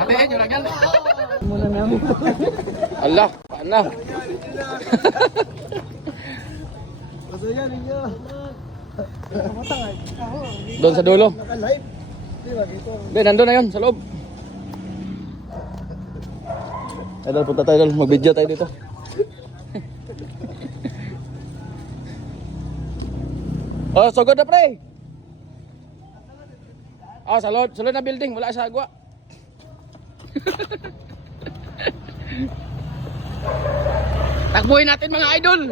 Hatiin nyo lang yan. Muna namin. Allah, paano? Masaya ninyo. Doon sa dulo. Naka-live. Di ba dito? Be, nandun na yun, sa loob. Idol, punta tayo idol. Mag-video tayo dito. Oh, sugod na pre. Oh, salod na building, wala sa agwa. Takbuhin natin mga idol.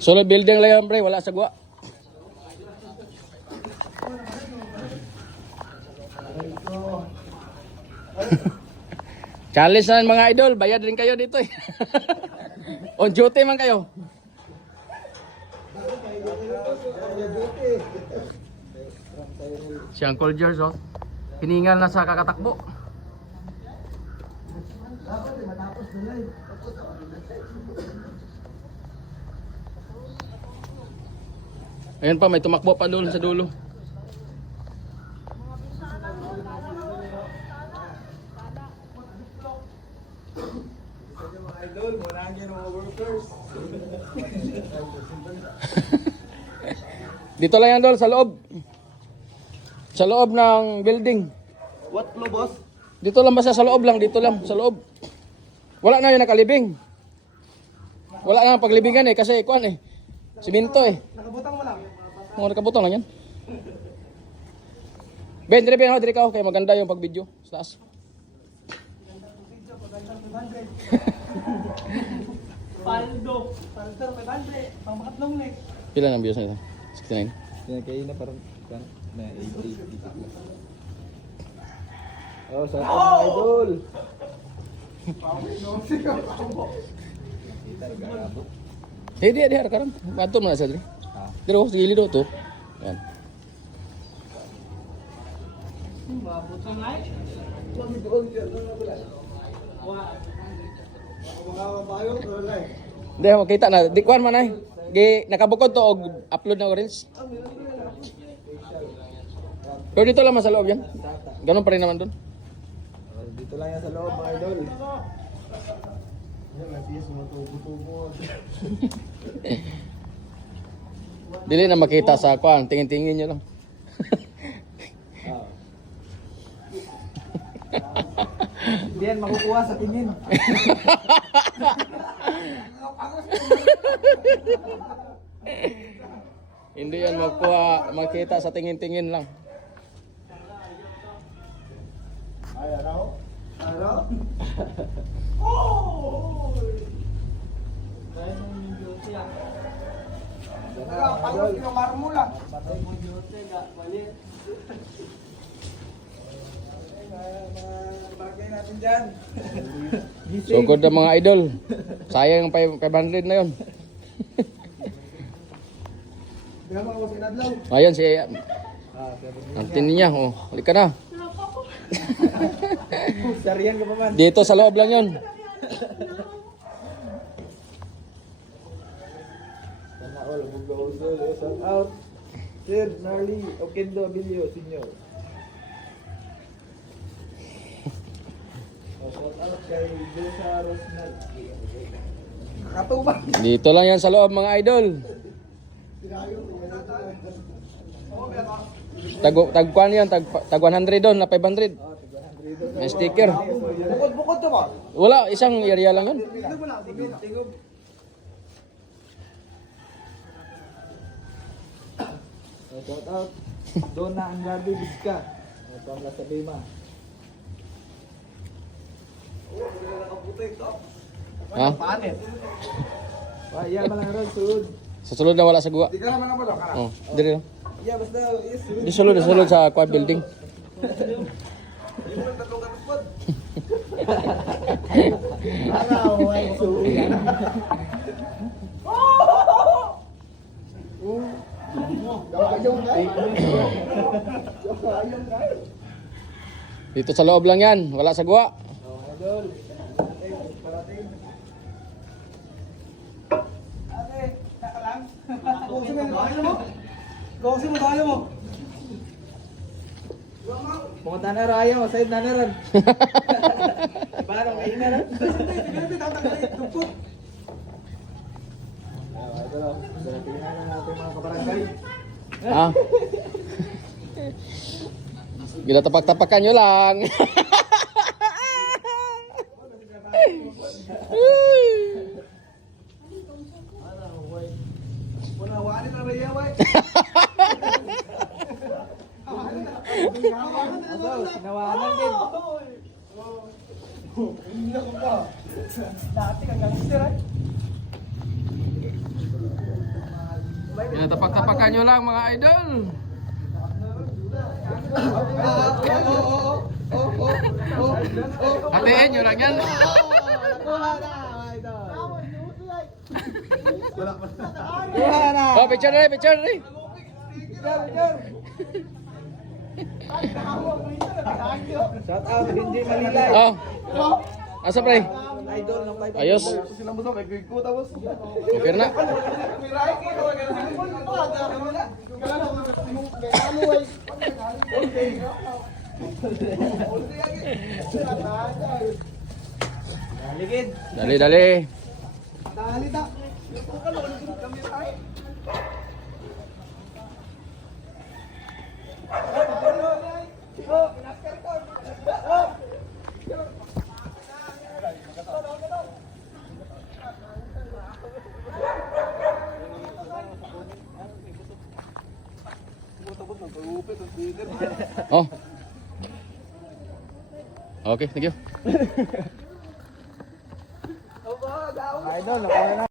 Solo building lang yan, pre, wala sa gwa. Challenge na mga idol, bayad rin kayo dito eh. On duty man kayo. Si Uncle George, oh. Hiningal na sa kakatakbo. Ayan pa, may tumakbo pa doon sa dulo. Idol, murangin mga workers. Dito lang yan, Dol, sa loob. Sa loob ng building. What flow, boss? Dito lang basta sa loob lang, dito lang, sa loob. Wala na yung nakalibing. Wala na paglibingan eh, kasi kuan eh. Siminto eh. Nakabutang mo lang. Mga nakabutang lang yan. Ben, dire Ben, dire ka, kaya maganda yung pag-video sa taas. Paldo 500, pang makatlong leg. Pila ng views nito? 69. Pinakain na parang na 80. Oh, sa mga idol. Eh, di harap. Bantu mo na sa dire. Dire ko, sige lido to. Yan. Hindi, makita na. Di kuan man ay. Di nakabukod to og upload na reels. Pero dito lang man sa loob yan. Ganun pa rin naman doon. Dito lang yan sa loob, mga idol. Dili na makita sa kuan, tingin-tingin nyo lang. Hindi yan makukuha sa tingin. Hindi yan magkuha, makita sa tingin-tingin lang. Ay, ano? Ano? Pagod yung marmula. Patay mo Diyos, balik. Bagay natin dyan. Sugod na mga idol. Sayang ang 500 na yun. Tingnan mo si Nadlaw. Ayun si Antin niya. Oh, halika na. Sariyan ka pa man. Dito sa loob lang yun. Sana all, buga-usol, shout out. Sir Narly Okendo Abilio, Senior. Shout out kay Josa Rosnal. Kakatubang. Dito lang yan sa loob mga idol. Tagkuan yan, tag 100 doon na 500. May sticker. Bukod-bukod to ba? Wala, isang area lang yun. Tingog mo lang, tingog. Shout out. Dona Angardi Bizka. Pamla sa Bima. Ha? Paanit. Iya malang ron sud. Sa sulod na wala sa guwa. Di ka naman ang ka. Oh, dire lang. Iya basta is. Di sulod sa quad building. Araw ay sud. Dito sa loob lang yan, wala sa guwa. Oh, idol. Parating. Ate, nakalang. Gawin mo tayo mo. Gawin mo tayo mo. Punta na raya mo, side na na ron. Paano kayo na ron? Hindi, tatanggalin. Tupot. Idol, tingnan na natin mga kabarangay. Ah. Ginatapak-tapakan nyo lang. Wala, wala na raya, wait. Aso, sinawanan din. Dati kang gangster ay. Ginatapak-tapakan nyo lang mga idol. Hatiin nyo lang yan. Kuha na. Oh, picture na rin, picture na rin. Shout out Benji Malilay. Oh. Asa pre? Idol ng fight. Ayos. Silang busog kay Greg ko tapos. Okay na. Ligid. Dali, dali. Dali ta. Oh. Okay, thank you. Idol, nakuha na.